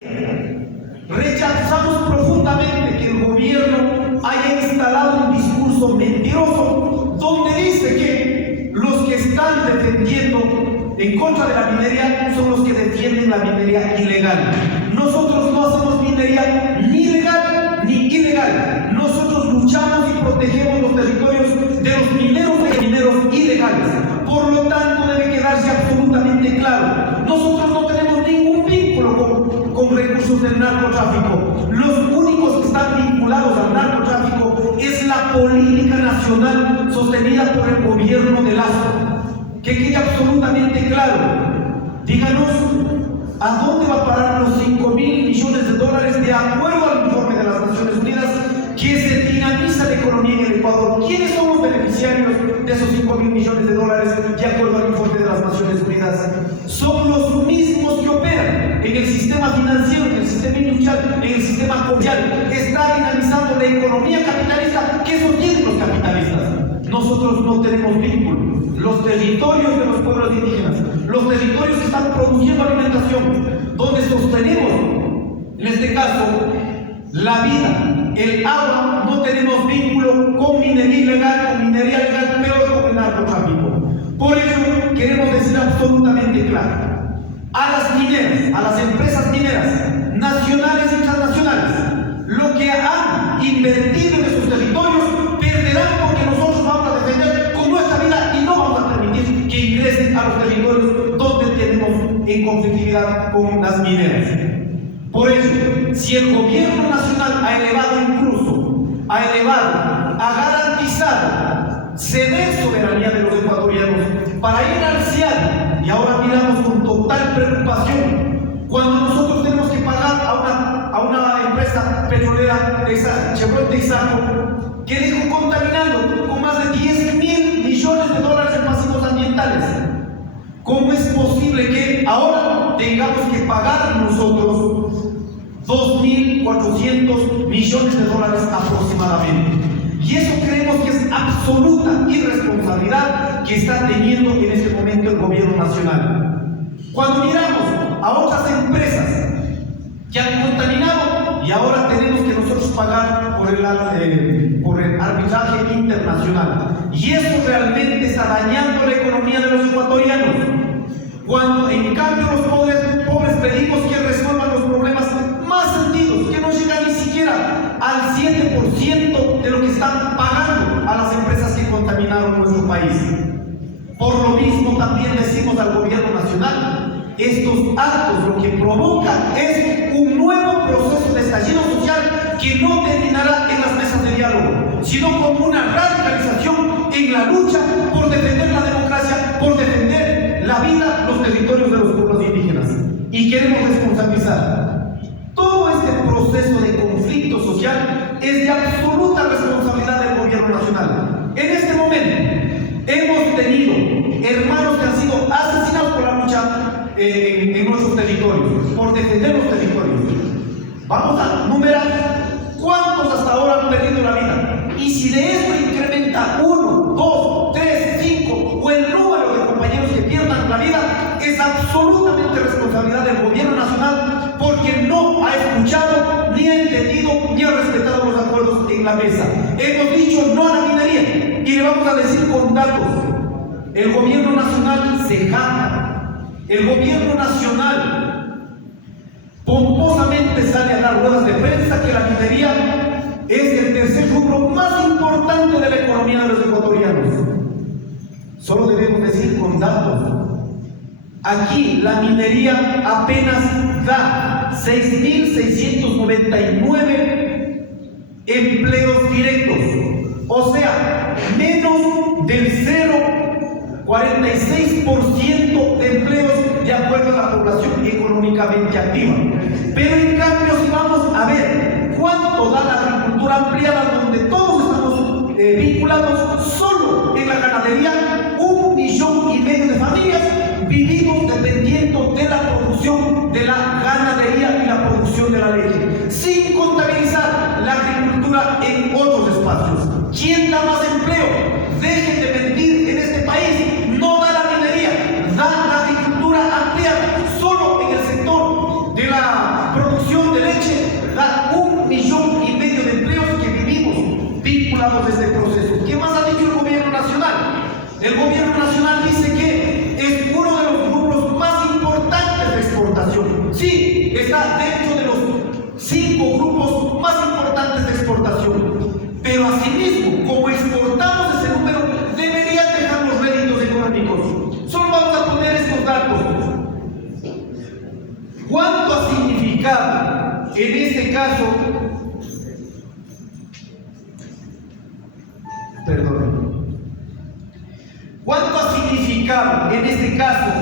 Rechazamos profundamente que el gobierno haya instalado un discurso mentiroso donde dice que los que están defendiendo en contra de la minería son los que defienden la minería ilegal. Nosotros no hacemos minería ni legal ni ilegal. Nosotros luchamos y protegemos los territorios de los mineros ilegales. Por lo tanto, debe quedarse absolutamente claro. Nosotros no tenemos ningún vínculo con recursos del narcotráfico. Los únicos que están vinculados al narcotráfico es la política nacional sostenida por el gobierno de Lazo. Que quede absolutamente claro. Díganos, ¿a dónde va a parar los 5.000 millones de dólares de acuerdo al informe de las Naciones Unidas que se dinamiza la economía en el Ecuador? ¿Quiénes son los beneficiarios de esos 5.000 millones de dólares de acuerdo al informe de las Naciones Unidas? Son los mismos que operan en el sistema financiero, en el sistema industrial, en el sistema comercial. Está dinamizando la economía capitalista que sostienen los capitalistas. Nosotros no tenemos vínculo. Los territorios de los pueblos indígenas, los territorios que están produciendo alimentación, donde sostenemos, en este caso, la vida, el agua, no tenemos vínculo con minería ilegal, peor con el narcotráfico. Por eso queremos decir absolutamente claro a las mineras, a las empresas mineras, nacionales y transnacionales, lo que han invertido en esos territorios perderán porque nosotros vamos a defender con nuestra vida y no vamos a permitir que ingresen a los territorios donde tenemos en conflictividad con las mineras. Por eso, si el gobierno nacional ha elevado a garantizar ceder soberanía de los ecuatorianos para ir al CIAD, y ahora miramos con total preocupación cuando nosotros tenemos que pagar a una empresa petrolera, Chevron de Izarco, que dejó contaminando con más de 10.000 millones de dólares en pasivos ambientales. ¿Cómo es posible que ahora tengamos que pagar nosotros 2.400 millones de dólares aproximadamente? Y eso creemos que es absoluta irresponsabilidad que está teniendo en este momento el gobierno nacional. Cuando miramos a otras empresas que han contaminado y ahora tenemos que nosotros pagar por el arbitraje internacional, y eso realmente está dañando la economía de los ecuatorianos, cuando en cambio los pobres pedimos que resuelvan los problemas más sentidos, que no llegan ni siquiera al 7% de lo que están pagando a las empresas que contaminaron nuestro país. Por lo mismo también decimos al gobierno nacional, estos actos lo que provocan es un nuevo proceso de estallido social que no terminará en las mesas de diálogo, sino como una radicalización en la lucha por defender la democracia, por defender la vida, los territorios de los pueblos indígenas. Y queremos responsabilizar. Todo este proceso de conflicto social es de absoluta responsabilidad del gobierno nacional. En este momento hemos tenido hermanos que han sido asesinados por la lucha en nuestros territorios, por defender los territorios. Vamos a numerar cuántos hasta ahora han perdido la vida. Y si de eso incrementa 1, 2, 3, 5 o el número de compañeros que pierdan la vida, es absolutamente responsabilidad del gobierno nacional, porque no ha escuchado, ni ha entendido, ni ha respetado los acuerdos en la mesa. Hemos dicho no a la minería y le vamos a decir con datos. El gobierno nacional se jacta. El gobierno nacional pomposamente sale a dar ruedas de prensa que la minería es el tercer rubro más importante de la economía de los ecuatorianos. Solo debemos decir con datos. Aquí la minería apenas da 6.699 empleos directos, o sea, menos del 0,46% de empleos de acuerdo a la población económicamente activa. Pero en cambio, si vamos a ver cuánto da la agricultura ampliada, donde todos estamos vinculados, solo en la ganadería, 1,5 millones de familias vivimos dependiendo de la producción de la ganadería y la producción de la leche, sin contabilizar la agricultura en otros espacios. ¿Quién da más empleo? Dejen de mentir en este país. No da la minería, da la agricultura ampliada, solo en el sector de la producción El gobierno nacional dice que es uno de los grupos más importantes de exportación. Sí, está dentro de los 5 grupos más importantes de exportación. Pero asimismo, como exportamos ese número, deberían dejar los réditos económicos. Solo vamos a poner estos datos. ¿Cuánto ha significado en este caso? ¿Cuánto ha significado en este caso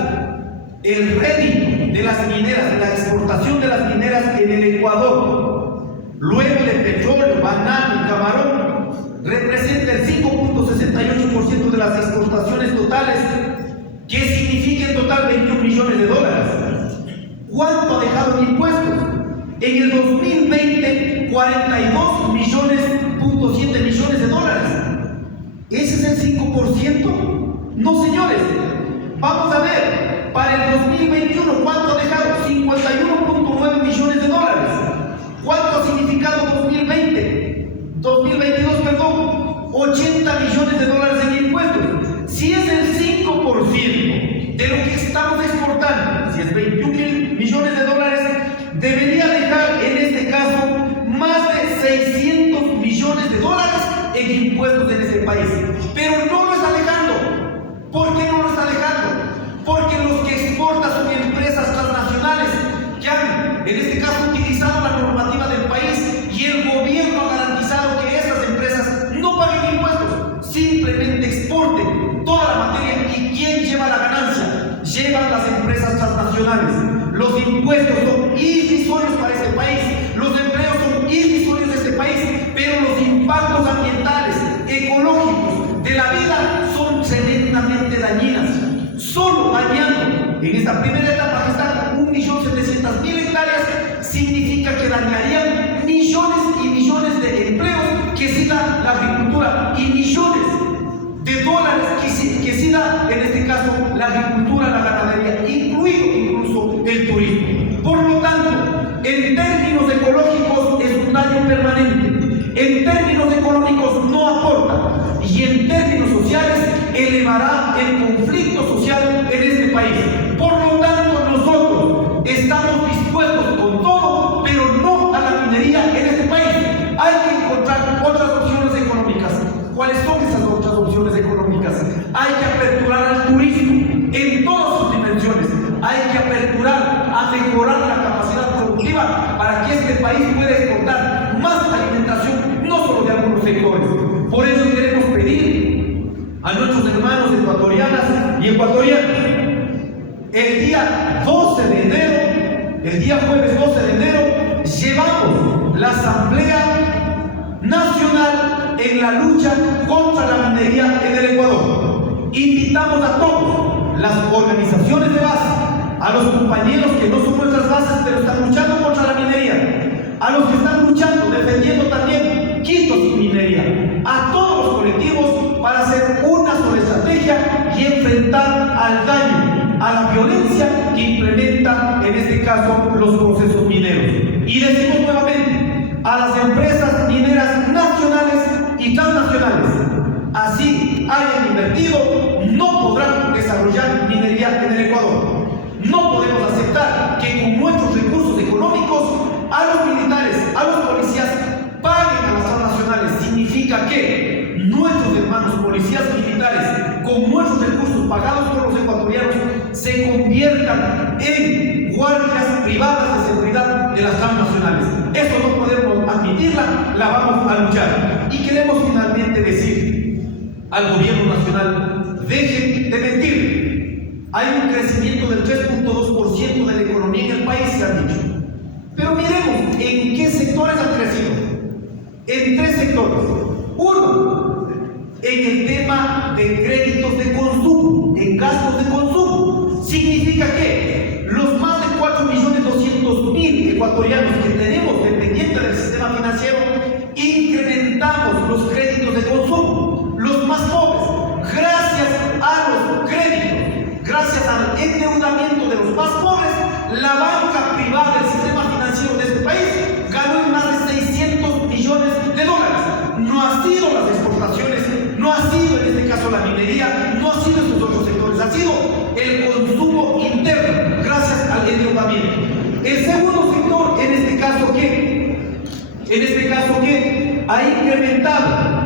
el rédito de las mineras, de la exportación de las mineras en el Ecuador? Luego de petróleo, banano y camarón, representa el 5.68% de las exportaciones totales, que significa en total 21 millones de dólares. ¿Cuánto ha dejado en impuestos? En el 2020, 42.7 millones de dólares. ¿Ese es el 5%? No, señores. Vamos a ver, para el 2021, ¿cuánto ha dejado? 51.9 millones de dólares. ¿Cuánto ha significado 2022, perdón? 80 millones de dólares en impuestos. Si es el 5% de lo que estamos exportando, si es 21 millones de dólares, debería dejar en este caso más de 600 millones de dólares en impuestos en este país. Pero no lo está dejando. ¿Por qué no lo está dejando? Porque los que exportan son empresas transnacionales que han, en este caso, utilizado la normativa del país, y el gobierno ha garantizado que estas empresas no paguen impuestos, simplemente exporten toda la materia. ¿Y quién lleva la ganancia? Llevan las empresas transnacionales. Los impuestos son irrisorios para este país, los empleos son irrisorios de este país, pero los impactos ambientales, ecológicos, de la vida son tremendamente dañinas. Solo dañando en esta primera etapa que están 1.700.000 hectáreas, significa que dañarían millones y millones de empleos que sí da la agricultura y millones de dólares que sí da, en este caso, la agricultura, la ganadería, incluido incluso el turismo. Por lo tanto, en términos ecológicos es un daño permanente, en términos económicos no aporta, y en términos sociales elevará el conflicto social en este país. Por lo tanto, nosotros estamos dispuestos con todo, pero no a la minería en este país. Hay que encontrar otras opciones económicas. ¿Cuáles son esas otras opciones económicas? Hay que aperturar al turismo en todas sus dimensiones. Hay que aperturar a mejorar la capacidad productiva para que este país pueda exportar más alimentación, no solo de algunos sectores. Por eso queremos pedir a nuestros hermanos ecuatorianas y ecuatorianos, el día 12 de enero, el día jueves 12 de enero, llevamos la Asamblea Nacional en la lucha contra la minería en el Ecuador. Invitamos a todos, las organizaciones de base, a los compañeros que no son nuestras bases pero están luchando contra la minería, a los que están luchando, defendiendo también Quito sin minería, a todos los colectivos, para hacer una sola estrategia y enfrentar al daño, a la violencia que implementa en este caso los procesos mineros. Y decimos nuevamente a las empresas mineras nacionales y transnacionales, así hayan invertido, no podrán desarrollar minería en el Ecuador. No podemos aceptar que con nuestros recursos económicos a los militares, a los policías, paguen a las transnacionales. Significa que nuestros hermanos policías militares, con nuestros recursos pagados por los ecuatorianos, se conviertan en guardias privadas de seguridad de las transnacionales. Esto no podemos admitirla, la vamos a luchar. Y queremos finalmente decir al gobierno nacional: dejen de mentir. Hay un crecimiento del 3.2% de la economía en el país, se ha dicho. Pero miremos en qué sectores han crecido. En 3 sectores. Uno, en el tema de créditos de consumo, en gastos de consumo. Significa que los más de 4.200.000 ecuatorianos que tenemos dependientes del sistema financiero, incrementamos los créditos de consumo. Los más pobres, gracias a los créditos, gracias al endeudamiento de los más pobres, la banca privada del sistema financiero de este país ganó en más de 600 millones de dólares. No ha sido las exportaciones, no ha sido en este caso la minería, no ha sido en este caso que ha incrementado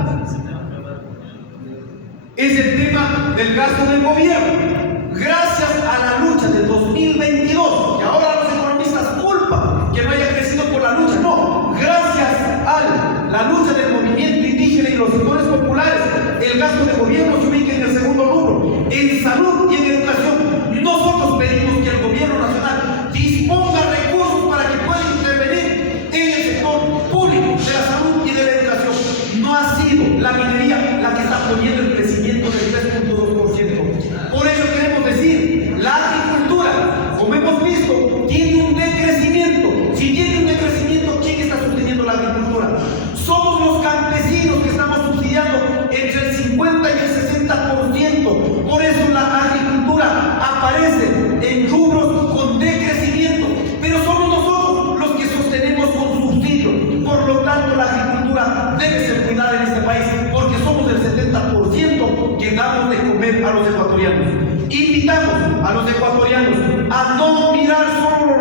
es el tema del gasto del gobierno. Gracias a la lucha del 2022, que ahora los economistas culpan que no haya crecido por la lucha, no, gracias a la lucha del movimiento indígena y los sectores populares, el gasto del gobierno se ubica en el segundo rubro. En salud y en educación, nosotros pedimos que el gobierno nacional disponga recursos para que pueda intervenir en el sector público de la salud y de la educación. No ha sido la minería la que está poniendo el crecimiento del 3.2%. Por ello queremos decir, la agricultura, como hemos visto, tiene un decrecimiento. Si tiene un decrecimiento, ¿quién está sosteniendo la agricultura? Somos los campesinos que estamos subsidiando entre el 50 y el 60%. Por eso la agricultura aparece en rubros con decrecimiento. Pero somos nosotros los que sostenemos con subsidio. Por lo tanto, la agricultura debe ser cuidada en este país, porque somos el 70% que damos de comer a los ecuatorianos. Invitamos a los ecuatorianos a no mirar solo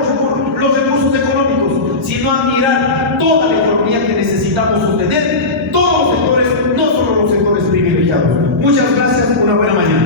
los recursos económicos, sino a mirar toda la economía que necesitamos sostener, todos los sectores, no solo los sectores privilegiados. Muchas gracias, una buena mañana.